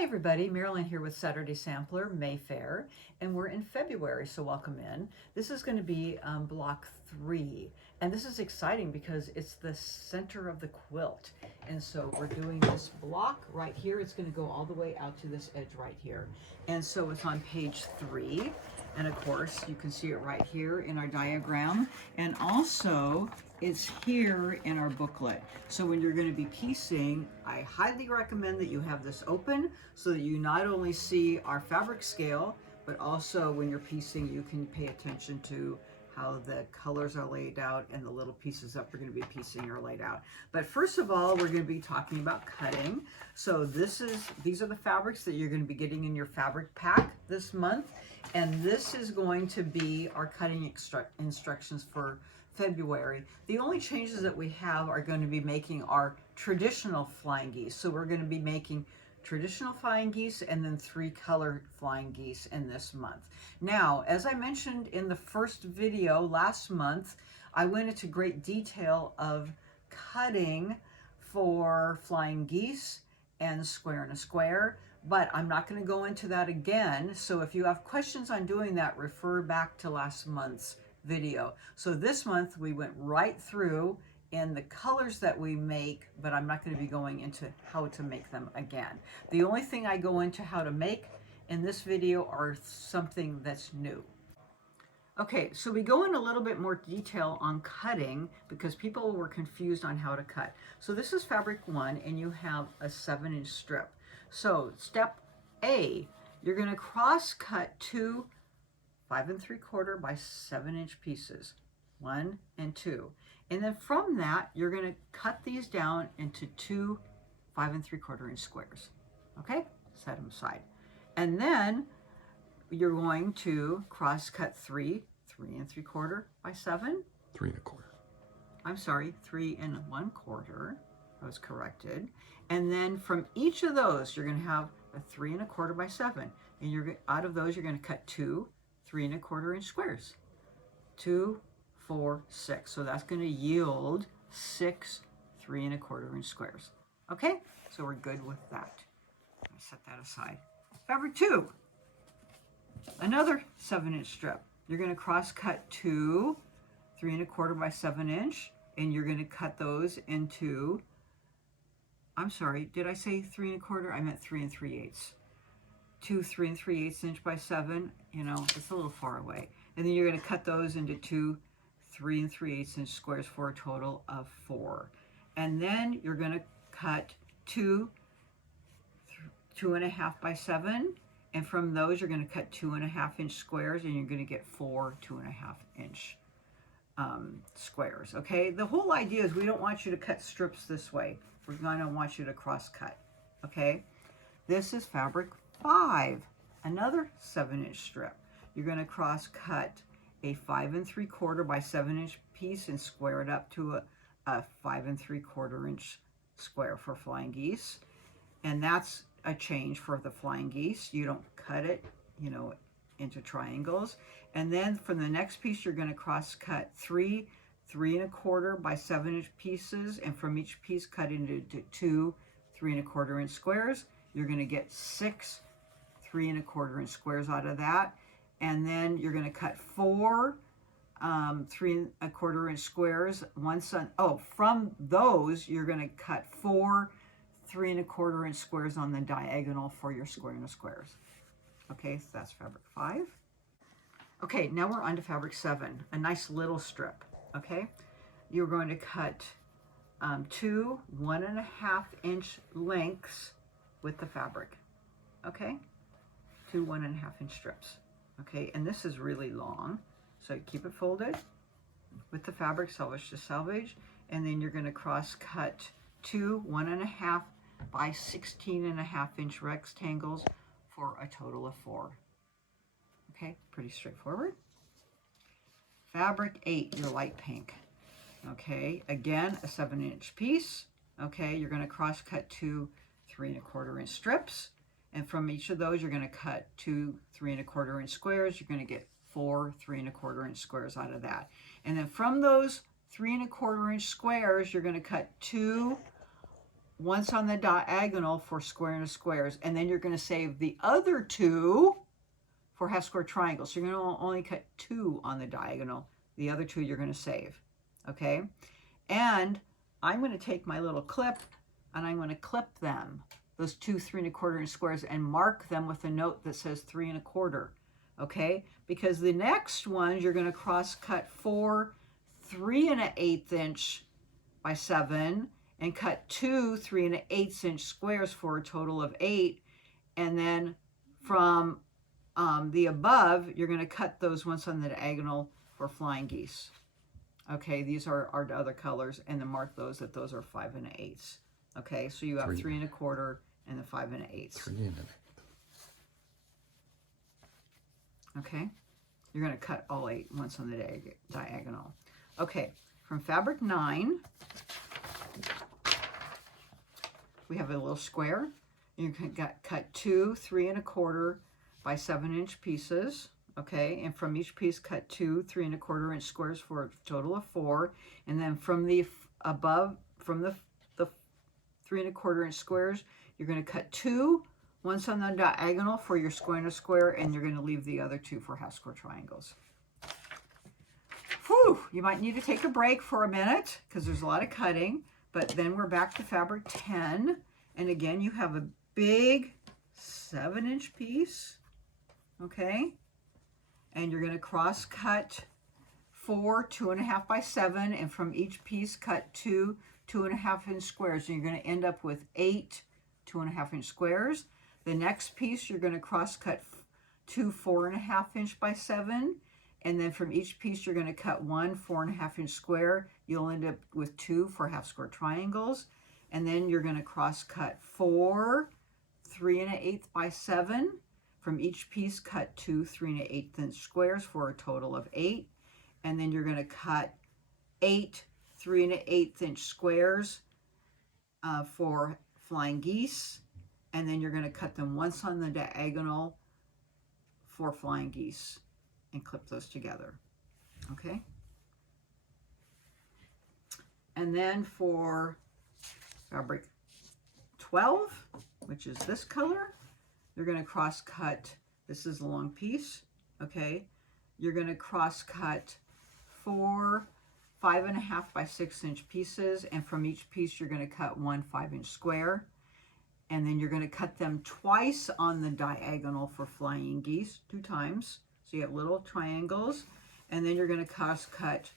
Hi everybody, Marilyn here with Saturday Sampler, Mayfair, and we're in February, so welcome in. This is going to be block 3, and this is exciting because it's the center of the quilt. And so we're doing this block right here. It's going to go all the way out to this edge right here. And so it's on page 3, and of course you can see it right here in our diagram, and also it's here in our booklet. So when you're going to be piecing, I highly recommend that you have this open so that you not only see our fabric scale, but also when you're piecing, you can pay attention to how the colors are laid out and the little pieces that we're going to be piecing are laid out. But first of all, we're going to be talking about cutting. So these are the fabrics that you're going to be getting in your fabric pack this month. And this is going to be our cutting instructions for February. The only changes that we have are going to be making our traditional flying geese. So we're going to be making traditional flying geese and then 3 colored flying geese in this month. Now, as I mentioned in the first video last month, I went into great detail of cutting for flying geese and square and a square, but I'm not going to go into that again. So if you have questions on doing that, refer back to last month's video. So this month we went right through in the colors that we make, but I'm not going to be going into how to make them again. The only thing I go into how to make in this video are something that's new. Okay, so we go in a little bit more detail on cutting because people were confused on how to cut. So this is fabric 1 and you have a 7-inch strip. So step A, you're going to cross cut 2 5 3/4 by 7-inch pieces, 1 and 2. And then from that, you're going to cut these down into 2 5 3/4 inch squares. Okay, set them aside. And then you're going to cross cut 3 3 3/4 by 7. 3 1/4. I'm sorry, 3 1/4. I was corrected. And then from each of those, you're going to have a 3 1/4 by 7. And you're out of those, you're going to cut 2 3 1/4 inch squares. 2, 4, 6. So that's going to yield 6 3 1/4 inch squares. Okay, so we're good with that. I'm going to set that aside. Fabric 2, another 7-inch strip. You're going to cross cut 2 3 1/4 by 7-inch, and you're going to cut those into, I'm sorry, did I say 3 1/4? I meant 3 3/8. 2 3 3/8 inch by 7, you know, it's a little far away. And then you're going to cut those into 2 3 3/8 inch squares for a total of 4. And then you're going to cut 2 2 1/2 by 7, and from those you're going to cut 2 1/2 inch squares, and you're going to get 4 2 1/2 inch squares. Okay, the whole idea is we don't want you to cut strips this way. We're going to want you to cross cut. Okay, this is fabric 5, another 7-inch strip. You're going to cross cut a 5 3/4 by 7-inch piece and square it up to a 5 3/4 inch square for flying geese. And that's a change for the flying geese. You don't cut it, you know, into triangles. And then from the next piece, you're going to cross cut 3 3 1/4 by 7-inch pieces, and from each piece cut into 2 3 1/4 inch squares. You're going to get 6 3 1/4 inch squares out of that. And then you're going to cut 4 3 1/4 inch squares. From those, you're going to cut 4 3 1/4 inch squares on the diagonal for your square and squares. Okay, so that's fabric 5. Okay, now we're on to fabric 7, a nice little strip. Okay, you're going to cut 2 1 1/2 inch lengths with the fabric. Okay, 2 1 1/2 inch strips. Okay, and this is really long, so keep it folded with the fabric, salvage to salvage, and then you're going to cross cut 2 1 1/2 by 16 1/2 inch rectangles for a total of 4. Okay, pretty straightforward. Fabric 8, your light pink. Okay, again, a 7-inch piece. Okay, you're going to cross cut 2 3 1/4 inch strips. And from each of those, you're going to cut 2 3 1/4 inch squares. You're going to get 4 3 1/4 inch squares out of that. And then from those 3 1/4 inch squares, you're going to cut 2 once on the diagonal for square and squares, and then you're going to save the other 2 for half square triangles. So you're going to only cut 2 on the diagonal. The other 2 you're going to save, okay? And I'm going to take my little clip and I'm going to clip them, those 2 3 1/4 inch squares, and mark them with a note that says 3 1/4, okay? Because the next ones you're going to cross cut 4 3 1/8 inch by 7 and cut 2 3 1/8 inch squares for a total of 8. And then from the above, you're going to cut those once on the diagonal for flying geese. Okay, these are our other colors, and then mark those that those are 5 1/8. Okay, so you have 3 1/4 and the 5 1/8. 3 1/8. Okay, you're going to cut all 8 once on the diagonal. Okay, from fabric 9, we have a little square. You can cut 2 3 1/4 by 7 inch pieces. Okay, and from each piece cut 2 3 1/4 inch squares for a total of 4. And then from the above, from the 3 1/4 inch squares, you're going to cut 2 once on the diagonal for your square and a square, and you're going to leave the other 2 for half square triangles. Whew, you might need to take a break for a minute because there's a lot of cutting, but then we're back to fabric 10. And again, you have a big 7 inch piece, okay? And you're going to cross cut 4 2 1/2 by 7, and from each piece cut 2 2 1/2 inch squares, and you're going to end up with 8 2 1/2 inch squares. The next piece you're going to cross cut 2 4 1/2 inch by 7, and then from each piece you're going to cut 1 4 1/2 inch square. You'll end up with 2 for half square triangles, and then you're going to cross cut 4 3 1/8 by 7. From each piece, cut 2 3 1/8 inch squares for a total of 8. And then you're going to cut 8 3 1/8 inch squares for flying geese. And then you're going to cut them once on the diagonal for flying geese and clip those together. Okay? And then for fabric 12, which is this color, you're going to cross cut, this is a long piece, okay? You're going to cross cut 4 5 1/2 by 6 inch pieces, and from each piece you're going to cut 1 5 inch square, and then you're going to cut them twice on the diagonal for flying geese, 2 times, so you have little triangles. And then you're going to cross cut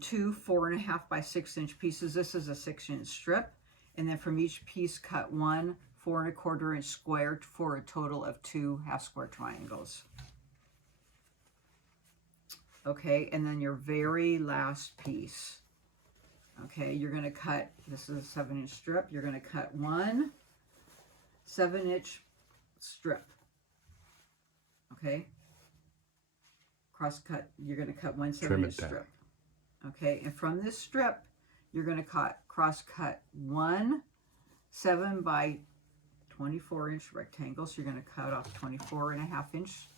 2 4 1/2 by 6 inch pieces. This is a 6 inch strip, and then from each piece cut 1 4 1/4 inch square for a total of 2 half square triangles. Okay, and then your very last piece. Okay, you're going to cut, this is a 7 inch strip, you're going to cut 1 7 inch strip. Okay, cross cut, you're going to cut 1 7 inch strip. Okay, and from this strip, you're going to cross cut 1 7 by 24 inch rectangle. So you're going to cut off 24 1/2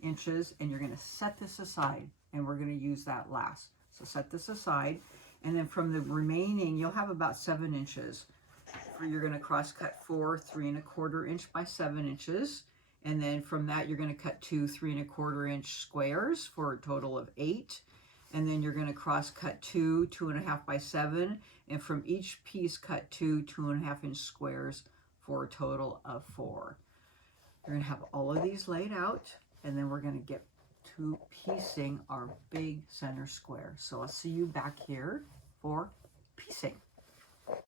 inches, and you're going to set this aside, and we're going to use that last. So set this aside, and then from the remaining, you'll have about 7 inches. You're going to cross cut 4 3 1/4 inch by 7 inches, and then from that you're going to cut 2 3 1/4 inch squares for a total of 8. And then you're going to cross cut 2 2 1/2 by 7, and from each piece cut 2 2 1/2 inch squares for a total of 4. You're going to have all of these laid out, and then we're going to get to piecing our big center square. So I'll see you back here for piecing.